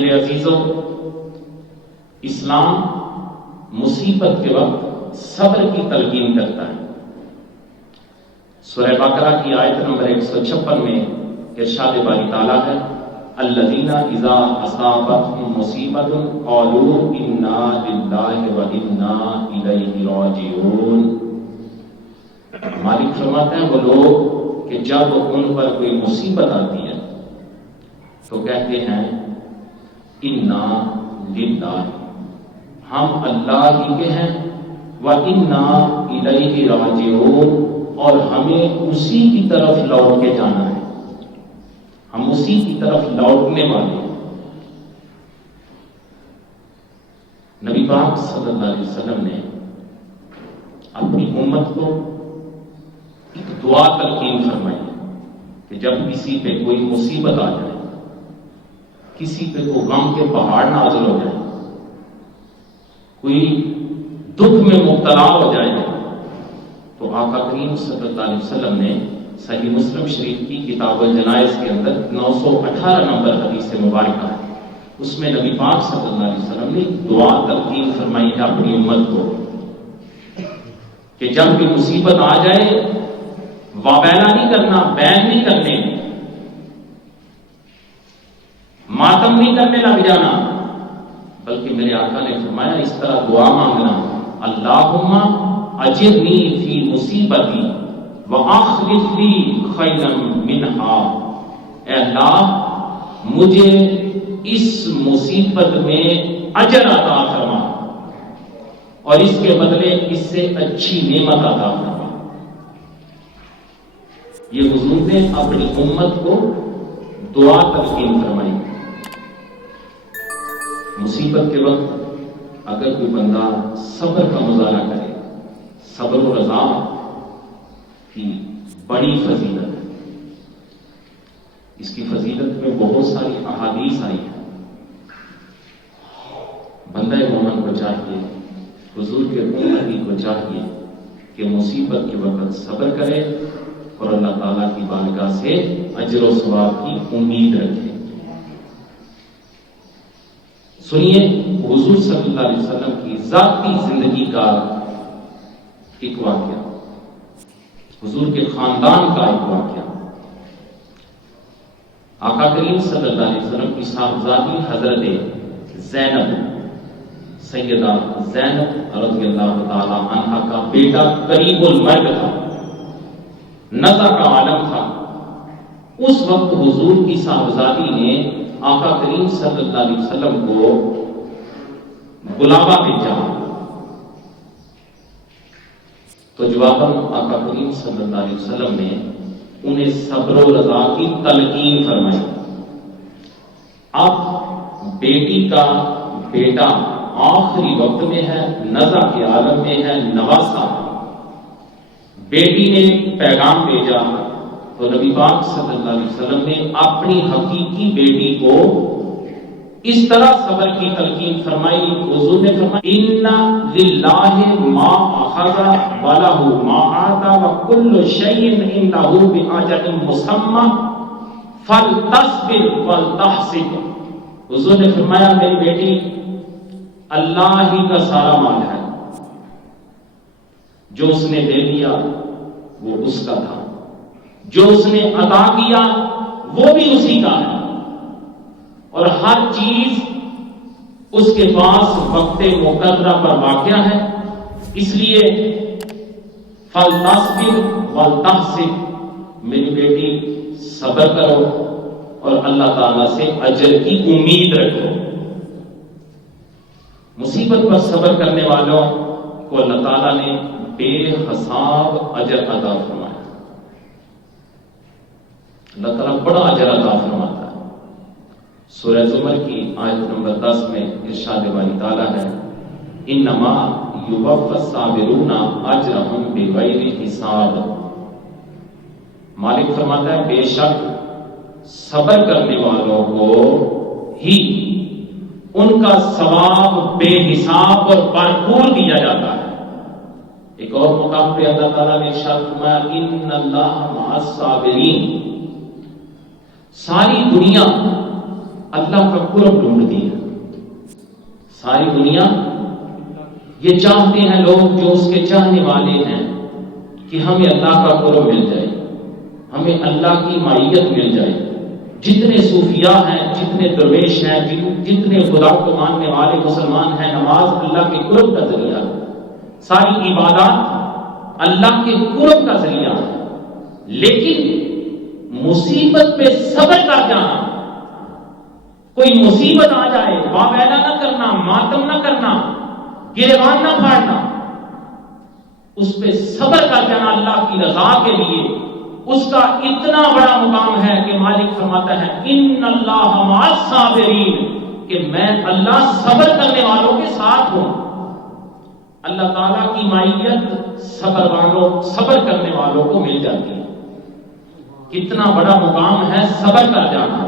میرے عزیزوں، اسلام مصیبت کے وقت صبر کی تلقین کرتا ہے۔ سورہ بقرہ کی آیت نمبر 156 میں ارشاد باری تعالیٰ ہے، الذین اذا اصابتهم مصیبۃ قالوا انا للہ وانا الیہ راجعون۔ مالک فرماتے ہیں وہ لوگ کہ جب ان پر کوئی مصیبت آتی ہے تو کہتے ہیں انا للہ، ہم اللہ ہی کے ہیں، وَإِنَّا إِلَيْهِ رَاجِعُونَ، اور ہمیں اسی کی طرف لوٹ کے جانا ہے، ہم اسی کی طرف لوٹنے والے ہیں۔ نبی پاک صلی اللہ علیہ وسلم نے اپنی امت کو ایک دعا تلقین فرمائی کہ جب کسی پہ کوئی مصیبت آ جائے، کسی پہ کوئی غم کے پہاڑ نازل ہو جائے، کوئی دکھ میں مبتلا ہو جائے، تو آقا کریم صلی اللہ علیہ وسلم نے صحیح مسلم شریف کی کتاب الجنائز کے اندر 918 نمبر حدیث مبارکہ ہے، اس میں نبی پاک صلی اللہ علیہ وسلم نے دعا تلقین فرمائی ہے اپنی امت کو کہ جب بھی مصیبت آ جائے وابیلا نہیں کرنا، بین نہیں کرنے، ماتم نہیں کرنے لگ جانا، بلکہ میرے آقا نے فرمایا اس طرح دعا مانگنا، اللہم اجرنی فی مصیبتی واخلف لی خیرا منہا، اے اللہ مجھے اس مصیبت میں اجر عطا فرما اور اس کے بدلے اس سے اچھی نعمت عطا فرما۔ یہ حضور نے اپنی امت کو دعا تلقین فرمائی۔ مصیبت کے وقت اگر کوئی بندہ صبر کا مظاہرہ کرے، صبر و رضا کی بڑی فضیلت ہے، اس کی فضیلت میں بہت ساری احادیث آئی ہیں۔ بندہ مومن کو چاہیے، حضور کے امتی کو چاہیے کہ مصیبت کے وقت صبر کرے اور اللہ تعالیٰ کی بارگاہ سے اجر و ثواب کی امید رکھے۔ سنیے حضور صلی اللہ علیہ وسلم کی ذاتی زندگی کا ایک واقعہ، حضور کے خاندان کا ایک واقعہ۔ آقا کریم صلی اللہ علیہ وسلم کی صاحبزادی حضرت زینب، سیدہ زینب رضی اللہ تعالی عنہا کا بیٹا قریب المرگ تھا، نزع کا عالم تھا۔ اس وقت حضور کی صاحبزادی نے آقا کریم صلی اللہ علیہ وسلم کو بلاوا بھیجا، تو جواباً آقا کریم صلی اللہ علیہ وسلم نے انہیں صبر و رضا کی تلقین فرمائی۔ اب بیٹی کا بیٹا آخری وقت میں ہے، نزع کے عالم میں ہے، نواسا، بیٹی نے پیغام بھیجا تو نبی پاک صلی اللہ علیہ وسلم نے اپنی حقیقی بیٹی کو اس طرح صبر کی تلقین فرمائی۔ حضور نے فرمایا ان للہ ما اخذ ولہ ما آتا وکل شیء عنده باجل مسمى فلتصبر ولتحسب۔ حضور نے فرمایا میری بیٹی اللہ ہی کا سارا مال ہے، جو اس نے دے دیا وہ اس کا تھا، جو اس نے عطا کیا وہ بھی اسی کا ہے، اور ہر چیز اس کے پاس وقت مقررہ پر واقع ہے، اس لیے فلتصبر ولتحسب، میری بیٹی صبر کرو اور اللہ تعالیٰ سے اجر کی امید رکھو۔ مصیبت پر صبر کرنے والوں کو اللہ تعالیٰ نے بے حساب اجر عطا فرمایا، اللہ تعالیٰ بڑا اجر عطا فرماتا ہے۔ سورہ زمر کی آیت نمبر 10 میں ارشاد باری تعالیٰ ہے انما یوفی الصابرون اجرهم بغیر حساب۔ مالک فرماتا ہے بے شک صبر کرنے والوں کو ہی ان کا ثواب بے حساب اور بھرپور دیا جاتا ہے۔ ایک اور مقام پہ اللہ تعالیٰ نے ارشاد فرمایا ان اللہ مع الصابرین۔ ساری دنیا اللہ کا قرب ڈھونڈتی ہے. ساری دنیا یہ چاہتے ہیں لوگ جو اس کے چاہنے والے ہیں کہ ہمیں اللہ کا قرب مل جائے، ہمیں اللہ کی معیت مل جائے. جتنے صوفیاء ہیں، جتنے درویش ہیں، جتنے خدا کو ماننے والے مسلمان ہیں، نماز اللہ کے قرب کا ذریعہ ہے. ساری عبادات اللہ کے قرب کا ذریعہ ہے. لیکن مصیبت پہ صبر کر جانا، کوئی مصیبت آ جائے واویلا نہ کرنا، ماتم نہ کرنا، گریبان نہ پھاڑنا، اس پہ صبر کر جانا اللہ کی رضا کے لیے، اس کا اتنا بڑا مقام ہے کہ مالک فرماتا ہے ان اللہ مع الصابرین، کہ میں اللہ صبر کرنے والوں کے ساتھ ہوں. اللہ تعالیٰ کی معیت صبر کرنے والوں کو مل جاتی ہے. کتنا بڑا مقام ہے صبر کر جانا.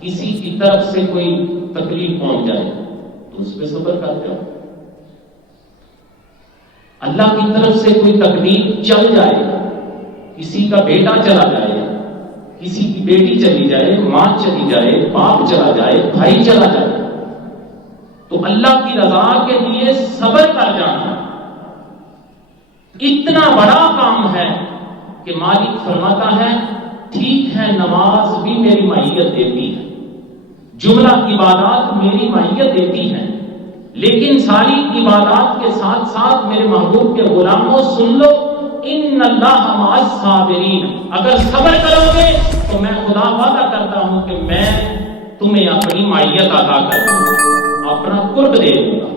کسی کی طرف سے کوئی تکلیف پہنچ جائے تو اس پہ صبر کر جاؤ. اللہ کی طرف سے کوئی تکلیف چل جائے، کسی کا بیٹا چلا جائے، کسی کی بیٹی چلی جائے، ماں چلی جائے، باپ چلا جائے، بھائی چلا جائے، تو اللہ کی رضا کے لیے صبر کر جانا اتنا بڑا کام ہے کہ مالک فرماتا ہے ٹھیک ہے نماز بھی میری معیت دیتی ہے، جملہ عبادات میری معیت دیتی ہے، لیکن ساری عبادات کے ساتھ ساتھ میرے محبوب کے غلاموں سن لو ان اللہ مع الصابرین، اگر صبر کرو گے تو میں خدا وعدہ کرتا ہوں کہ میں تمہیں اپنی معیت عطا کروں گا، اپنا قرب دے دوں گا.